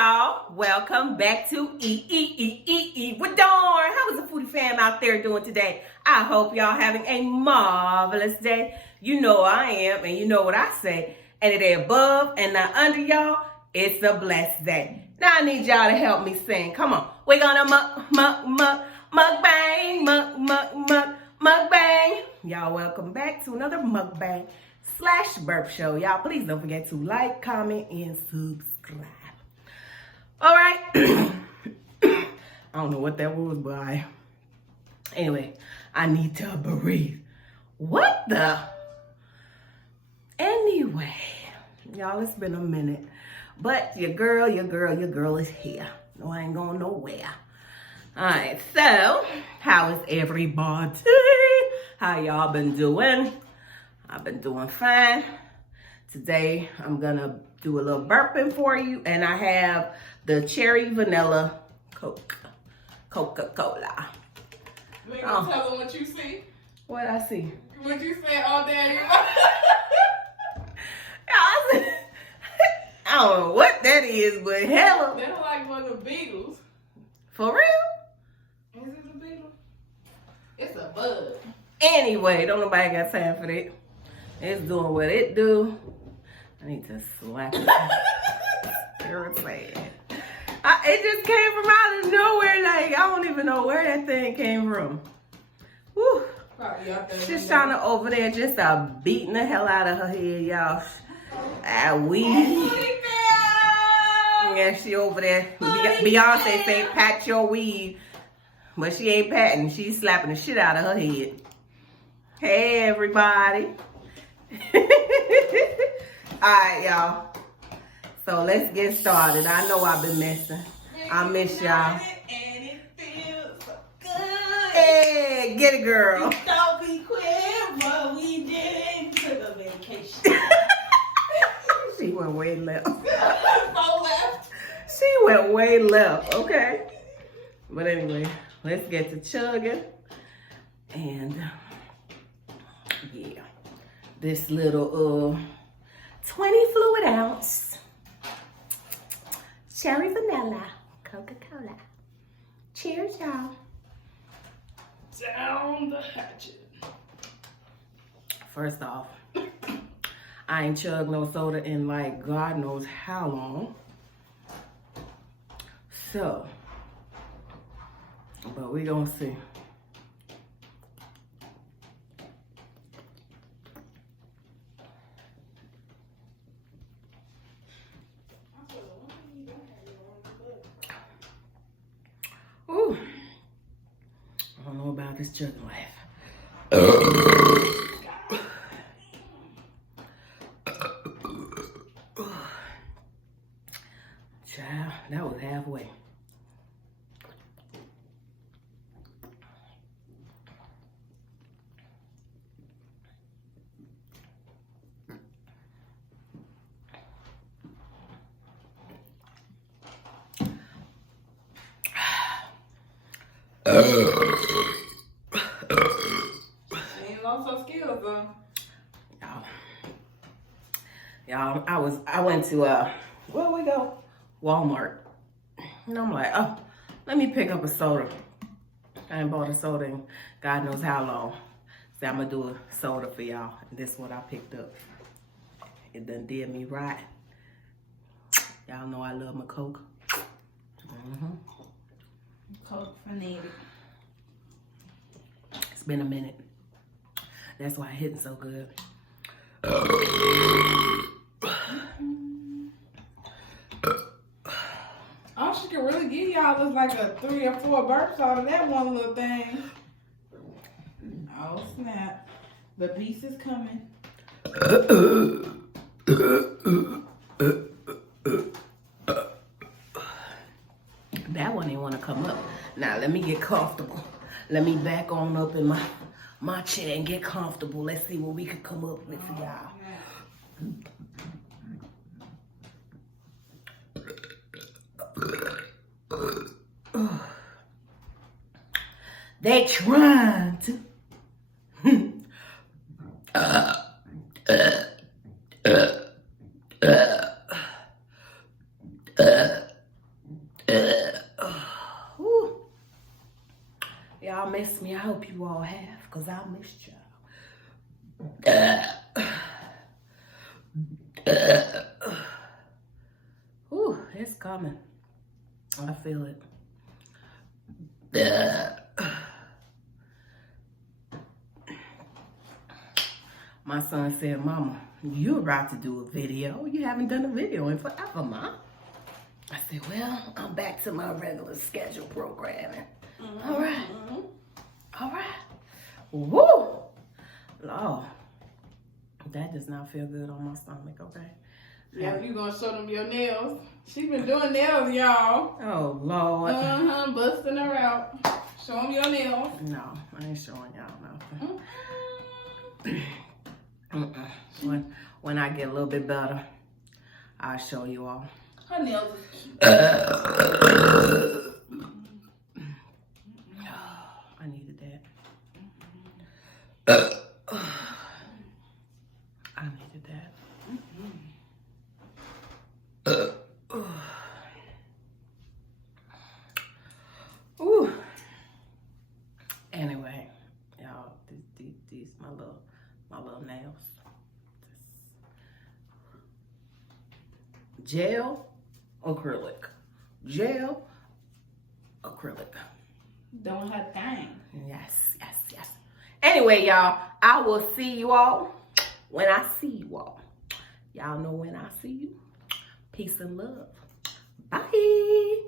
y'all. Welcome back to Eat with Dawn. How is the foodie fam out there doing today? I hope y'all having a marvelous day. You know I am, and you know what I say. And it ain't above and not under y'all. It's a blessed day. Now I need y'all to help me sing. Come on. We're gonna mukbang, mukbang. Y'all welcome back to another mukbang / burp show. Y'all please don't forget to like, comment, and subscribe. All right. I don't know what that was, but anyway, I need to breathe. What the? Anyway, y'all, it's been a minute, but your girl is here. No, I ain't going nowhere. All right, so how is everybody? How y'all been doing? I've been doing fine. Today, I'm gonna do a little burping for you, and I have the cherry vanilla Coca-Cola. You ain't gonna tell them what you see? What I see? What you say all day? I don't know what that is, but hella. They're like one of the Beatles. For real? Is it a Beatle? It's a bug. Anyway, don't nobody got time for that. It's doing what it do. I need to slap it. Irritated. It just came from out of nowhere. Like, I don't even know where that thing came from. Woo. Shoshana over there just beating the hell out of her head, y'all. Weed. Yeah, she over there. Beyonce say, pat your weed. But she ain't patting. She's slapping the shit out of her head. Hey, everybody. Alright, y'all. So let's get started. I know I've been missing. I miss y'all. And it feels so good. Hey, get it, girl. We thought we quit, but we didn't. Took a vacation. She went way left. So left. She went way left. Okay. But anyway, let's get to chugging. And yeah, this little 20 fluid ounce cherry vanilla Coca-Cola. Cheers, y'all. Down the hatchet. First off, I ain't chugged no soda in like God knows how long. So, but we gonna see. Ooh, I don't know about this chugging life. Child, that was halfway. Ain't lost her skills though. Y'all, I went to where we go? Walmart. And I'm like, oh, let me pick up a soda. I ain't bought a soda in God knows how long. So I'm gonna do a soda for y'all. And this is what I picked up. It done did me right. Y'all know I love my Coke. Coke fanatic. It's been a minute. That's why it's hitting so good. All she can really give y'all is like a 3 or 4 burps out of that one little thing. Oh snap. The beast is coming. That one didn't want to come up. Now let me get comfortable. Let me back on up in my chair and get comfortable. Let's see what we can come up with for y'all. They trying to. missed me. I hope you all have, because I missed y'all. Ooh, it's coming. I feel it. My son said, Mama, you're about to do a video. You haven't done a video in forever, Ma. I said, well, I'm back to my regular schedule programming. All right. All right. Woo! Lord, that does not feel good on my stomach, okay? Yeah, you gonna show them your nails. She been doing nails, y'all. Oh, Lord. Busting her out. Show them your nails. No, I ain't showing y'all nothing. When I get a little bit better, I'll show you all. Her nails is cute. I needed that. I needed that. Ooh. Anyway, y'all, these my little nails. Gel, acrylic. Gel, acrylic. Doing her thing. Yes. Anyway, y'all, I will see you all when I see you all. Y'all know when I see you. Peace and love. Bye.